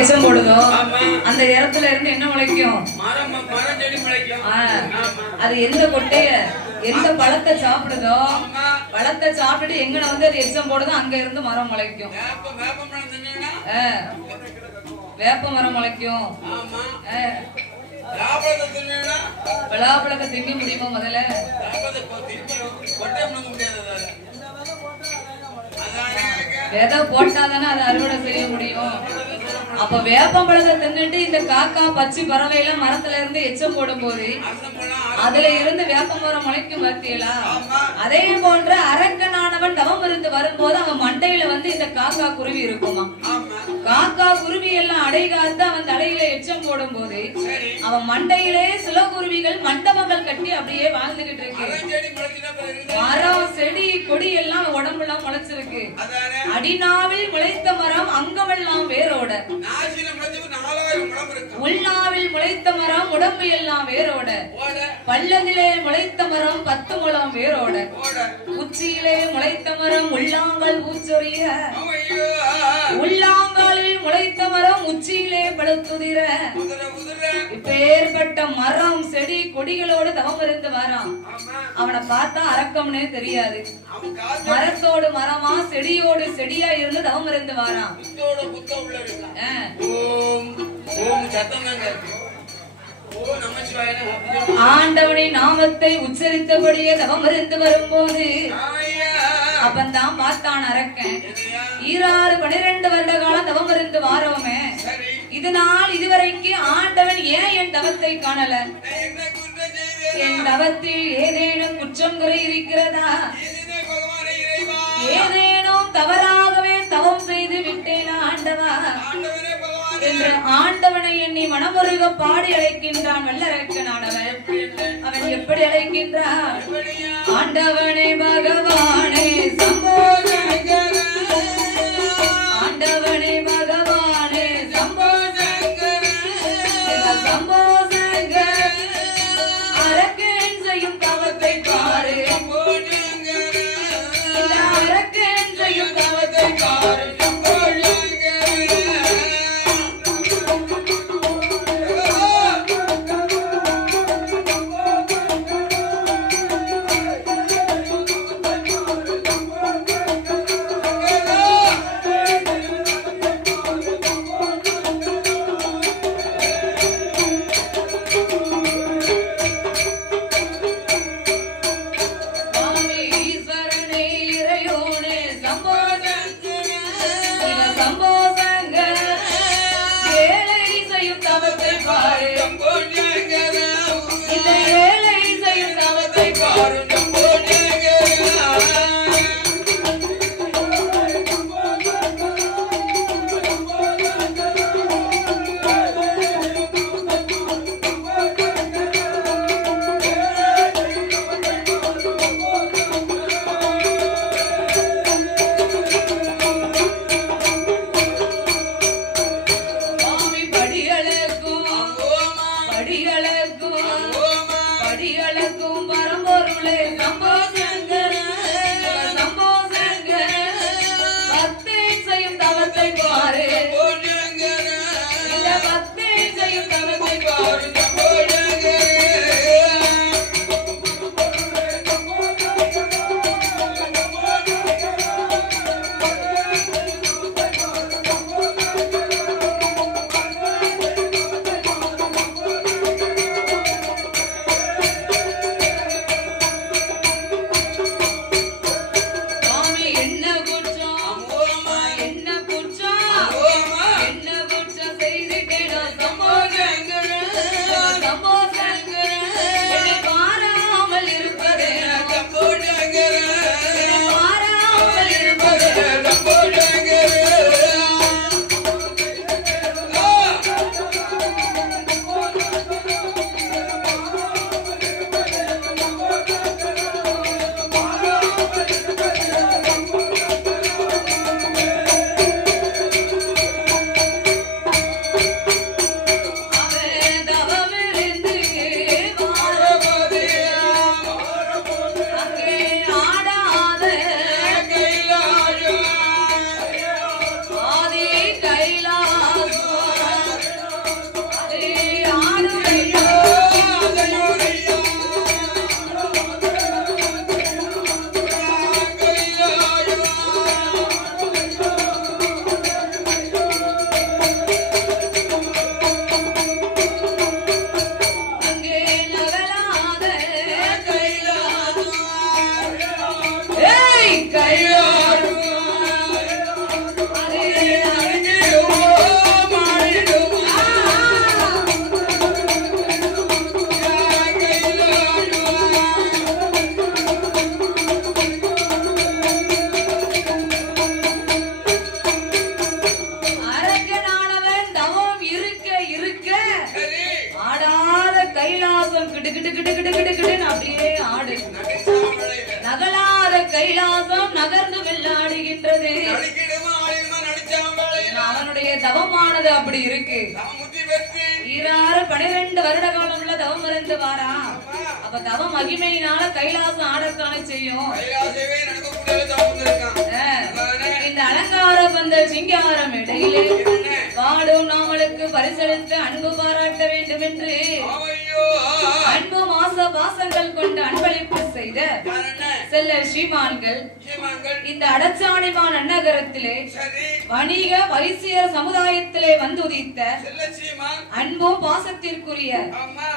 எச்சம் போடுதோ? அந்த இடத்துல இருந்து என்ன முளைக்கும் அது எந்த கொட்டைய எந்த பழத்தை சாப்பிடுதோ பழத்தை சாப்பிட்டுட்டு எங்கன வந்து அது எச்சம் போடுதோ அங்க இருந்து மரம் முளைக்கும். வேப்ப மரம் முளைக்கும். பலாப்பழத்தை திங்க முடியுமா முதல்ல? விதை போட்டாதானே அதை அறுவடை செய்ய முடியும். அப்ப வேப்பம்பழத்தை தின்னுட்டு இந்த காக்கா பச்சி பறவை எல்லாம் மரத்துல இருந்து எச்சம் போடும்போது அர்த்தமெல்லாம் அதுல இருந்து வேப்ப மரம் முளைக்கும் பார்த்தீங்களா அதே போன்ற அரக்கனானவன் தவம் இருந்து வரும்போது அவன் மண்டையில வந்து இந்த காக்கா குருவி இருக்குமா? காக்கா குருவி எல்லாம் அடை காத்து அவன் தலையில எச்சம் போடும்போது சரி. அவன் மண்டையிலே சில குருவிகள் மண்டபங்கள் கட்டி அப்படியே வாழ்ந்துகிட்டு இருக்கு. மரம் செடி கொடி எல்லாம் உடம்பெல்லாம் முளைச்சிருக்கு. அடிநாவில் முளைத்த மரம் அங்கமெல்லாம் வேரோட. உள்நாவில் முளைத்த மரம் உடம்பு எல்லாம் வேரோட. ஓட. பள்ளத்திலே முளைத்த மரம் பத்து முழம் வேரோட. உச்சியிலே முளைத்த மரம் உள்ளாங்கல் பூச்சொரிய ஐயோ உள்ளாங்காலில் முளைத்த மரம் உச்சியிலே பழுத்துதிர குதிரை இப்பேற்பட்ட மரம் செடி கொடிகளோடு தவம் இருந்து வரான் அவனை பார்த்தா அரக்கம்னே தெரியாது. மரத்தோடு மரமா செடியோடு செடியா இருந்து தவம் இருந்து வாரான். புத்தோட புத்த உள்ள இருக்கான் ஆ, ஓம் ஓம் சத்தம் தாங்க ஓ நமச்சிவாயன ஆண்டவனின் நாமத்தை உச்சரித்தபடியே தவம் இருந்து வரும்போது அப்பந்தான் பார்த்தான் அரக்கன்? ஈராறு பனிரெண்டு வருட காலம் தவம் இருந்து வாரவமே இதனால் இதுவரைக்கும் ஆண்டவன் ஏன் என் தவத்தை காணல? என் தவத்தில் ஏதேனும் குற்றம் குறை இருக்கிறதா? ஏதேனும் தவறாகவே தவம் செய்து விட்டேனா ஆண்டவா? என்று ஆண்டவனை எண்ணி மனமுருக பாடி அழைக்கின்றான் வல்லரக்கனானவன் அவன் எப்படி அழைக்கின்றான்? ஆண்டவனே பகவானே சம்போ தவமானது அப்படி இருக்கு. ஈராறு பனிரெண்டு வருட காலம்ல தவம் இருந்து வாரா? அப்ப தவ மகிமையினால கைலாசம் ஆடத்தானே செய்யும்? இந்த அலங்கார பந்தல் சிங்காரம் இடையிலே? பாடும் நாமளுக்கு பரிசளித்து அன்பு பாராட்ட வேண்டும் என்று அன்பு மாச பாசங்கள் கொண்டு அன்பளிப்பு செய்த? செல்ல ஸ்ரீமான்கள் இந்த அடச்சாணிமான் அன்னகரத்திலே வணிக வைசியர் சமுதாயத்திலே வந்து உதித்த அன்பும் பாசத்திற்குரிய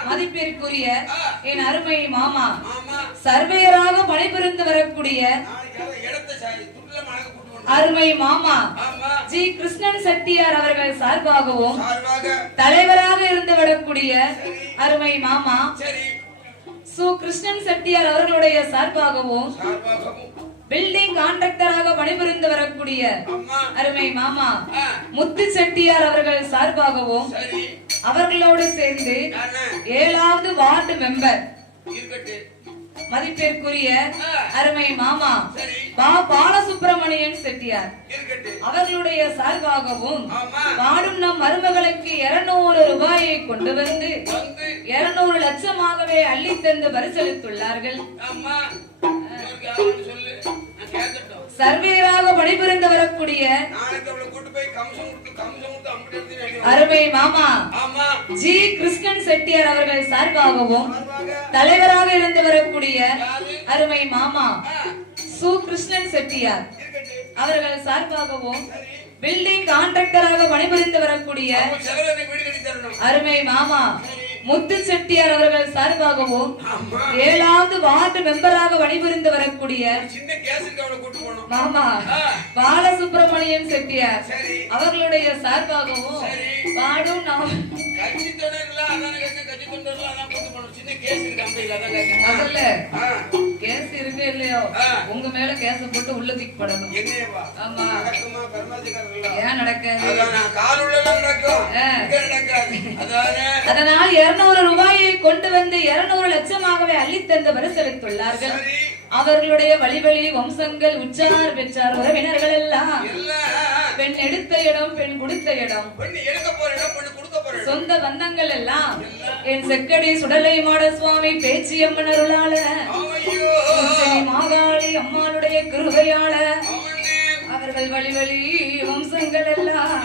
மதிப்பிற்குரிய என் அருமை மாமா. சர்வேயராக பணிபுரிந்து வரக்கூடிய அருமை மாமா. ஜி. கிருஷ்ணன் செட்டியார் அவர்கள் சார்பாகவும் சார்பாக, தலைவராக இருந்து வரக்கூடிய அருமை மாமா. சு. கிருஷ்ணன் செட்டியார் அவர்களுடைய சார்பாகவும் பில்டிங் கான்ட்ராக்டராக பணிபுரிந்து வரக்கூடிய அருமை மாமா. முத்து செட்டியார் அவர்கள் சார்பாகவும் சரி, அவர்களோடு சேர்ந்து ஏழாவது வார்டு மெம்பர். மதிப்பிற்குரிய அருமை மாமா பா பாலசுப்பிரமணியன் செட்டியார். அவர்களுடைய சார்பாகவும் பாடும் நம் மருமகளுக்கு இருநூறு ரூபாயை கொண்டு வந்து இருநூறு லட்சமாகவே அள்ளித் தந்து பரிசளித்துள்ளார்கள். சர்வேயராக பணிபுரிந்து வரக்கூடிய அருமை மாமா. ஜி. கிருஷ்ணன் செட்டியார் அவர்கள் சார்பாகவும் சார்பாக, தலைவராக இருந்து வரக்கூடிய? அருமை மாமா. சு. கிருஷ்ணன் செட்டியார். அவர்கள் சார்பாகவும் சரி, பில்டிங் கான்ட்ராக்டராக பணிபுரிந்து வரக்கூடிய. அருமை மாமா. முத்து செட்டியார் அவர்கள் சார்பாகவும் ஆமா, ஏழாவது வார்டு மெம்பராக பணிபுரிந்து வரக்கூடிய சின்ன கேஸுக்கு அவளை கூட்டு போகணும். மாமா ஆ, பாலசுப்பிரமணியன் செட்டியார் அவர்களுடைய சார்பாகவும் சரி. பாடும் நாம் கேஸ் இல்லையோ. உங்க மேல கேஸ போட்டு உள்ள தூக்கி படணும்? ஆமா? ஏன் நடக்காது? அதனால் இருநூறு ரூபாயை கொண்டு வந்து இருநூறு லட்சமாகவே அள்ளித்தந்து பரிசளித்துள்ளார்கள் சரி, அவர்களுடைய வழிவழி வம்சங்கள் உற்றார் பெற்றார் உறவினர்கள் எல்லாம். பெண் எடுத்த இடம் பெண் கொடுத்த இடம். சொந்த பந்தங்கள் எல்லாம். என் செக்கடி சுடலை மாட சுவாமி பேச்சி அம்மன் அருளால ஆமையோ, ஸ்ரீ மாகாளி அம்மாளுடைய கிருபையால அவர்கள் வழி வழி வம்சங்கள் எல்லாம்